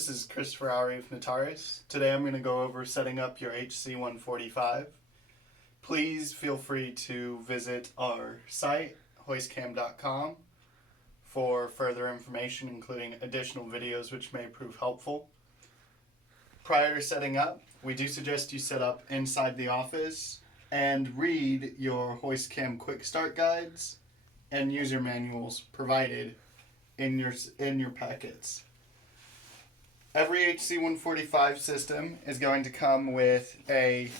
This is Christopher Arif Nataris. Today I'm going to go over setting up your HC145. Please feel free to visit our site, hoistcam.com, for further information, including additional videos which may prove helpful. Prior to setting up, we do suggest you set up inside the office and read your HoistCam quick start guides and user manuals provided in your packets. Every HC145 system is going to come with a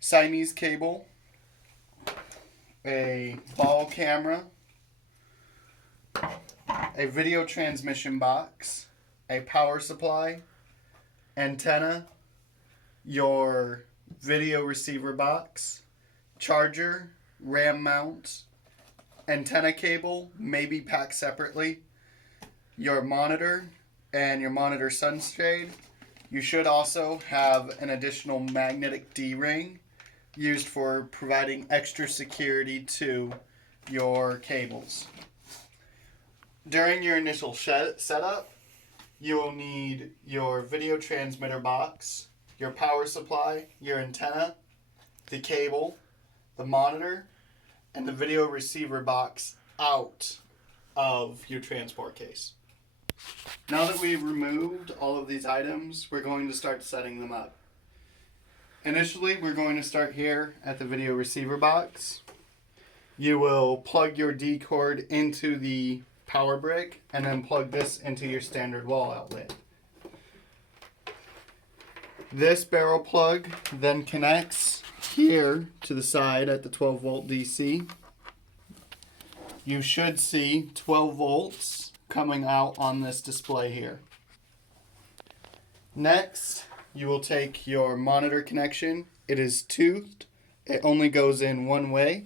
Siamese cable, a ball camera, a video transmission box, a power supply, antenna, your video receiver box, charger, RAM mount, antenna cable, maybe packed separately, your monitor, and your monitor sunshade. You should also have an additional magnetic D-ring used for providing extra security to your cables. During your initial setup, you will need your video transmitter box, your power supply, your antenna, the cable, the monitor, and the video receiver box out of your transport case. Now that we've removed all of these items, we're going to start setting them up. Initially, we're going to start here at the video receiver box. You will plug your D cord into the power brick and then plug this into your standard wall outlet. This barrel plug then connects here to the side at the 12 volt DC. You should see 12 volts coming out on this display here. Next, you will take your monitor connection. It is toothed. It only goes in one way.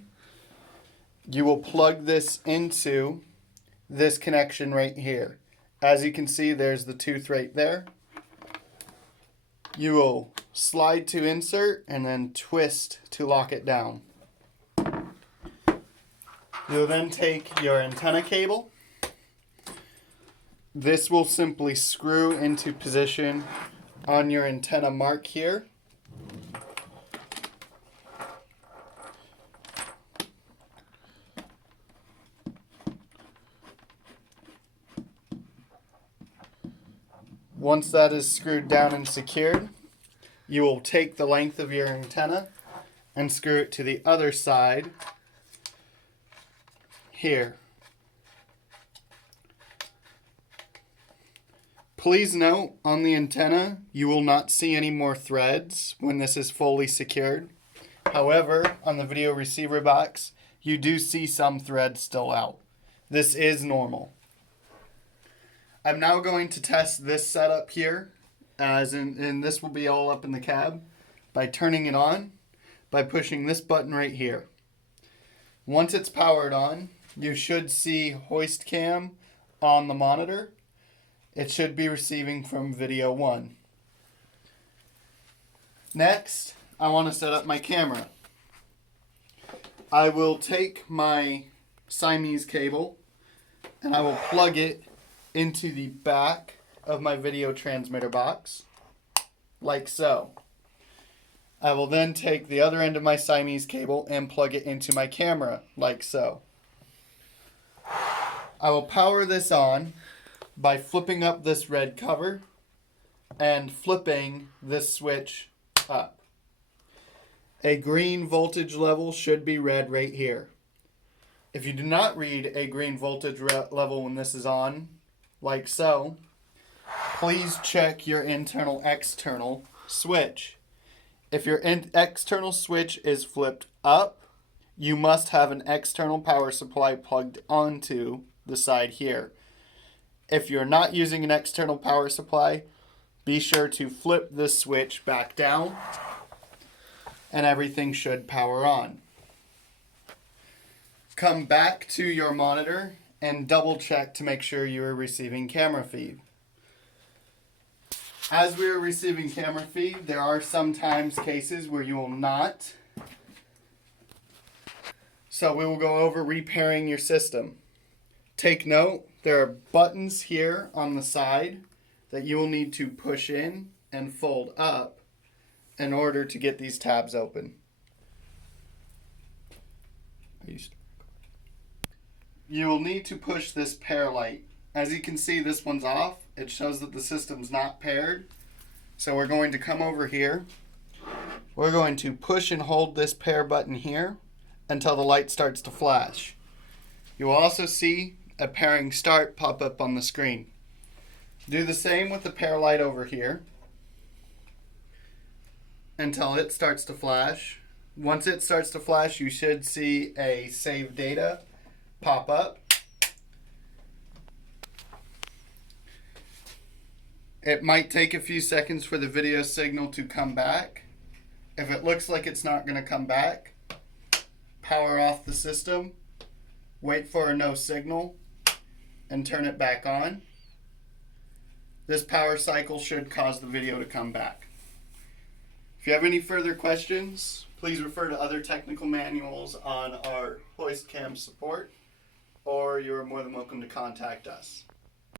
You will plug this into this connection right here. As you can see, there's the tooth right there. You will slide to insert and then twist to lock it down. You'll then take your antenna cable. This will simply screw into position on your antenna mark here. Once that is screwed down and secured, you will take the length of your antenna and screw it to the other side here. Please note, on the antenna, you will not see any more threads when this is fully secured. However, on the video receiver box, you do see some threads still out. This is normal. I'm now going to test this setup here, and this will be all up in the cab, by turning it on, by pushing this button right here. Once it's powered on, you should see HoistCam on the monitor. It should be receiving from video 1. Next, I want to set up my camera. I will take my Siamese cable and I will plug it into the back of my video transmitter box, like so. I will then take the other end of my Siamese cable and plug it into my camera, like so. I will power this on by flipping up this red cover and flipping this switch up. A green voltage level should be read right here. If you do not read a green voltage level when this is on, like so, please check your internal-external switch. If your external switch is flipped up, you must have an external power supply plugged onto the side here. If you're not using an external power supply, be sure to flip this switch back down and everything should power on. Come back to your monitor and double check to make sure you are receiving camera feed. As we are receiving camera feed, there are sometimes cases where you will not. So we will go over repairing your system. Take note, there are buttons here on the side that you will need to push in and fold up in order to get these tabs open. You will need to push this pair light. As you can see, this one's off. It shows that the system's not paired. So we're going to come over here. We're going to push and hold this pair button here until the light starts to flash. You will also see a pairing start pop up on the screen. Do the same with the pair light over here until it starts to flash. Once it starts to flash, you should see a save data pop up. It might take a few seconds for the video signal to come back. If it looks like it's not going to come back, power off the system, wait for a no signal, and turn it back on. This power cycle should cause the video to come back. If you have any further questions, please refer to other technical manuals on our hoist cam support, or you are more than welcome to contact us.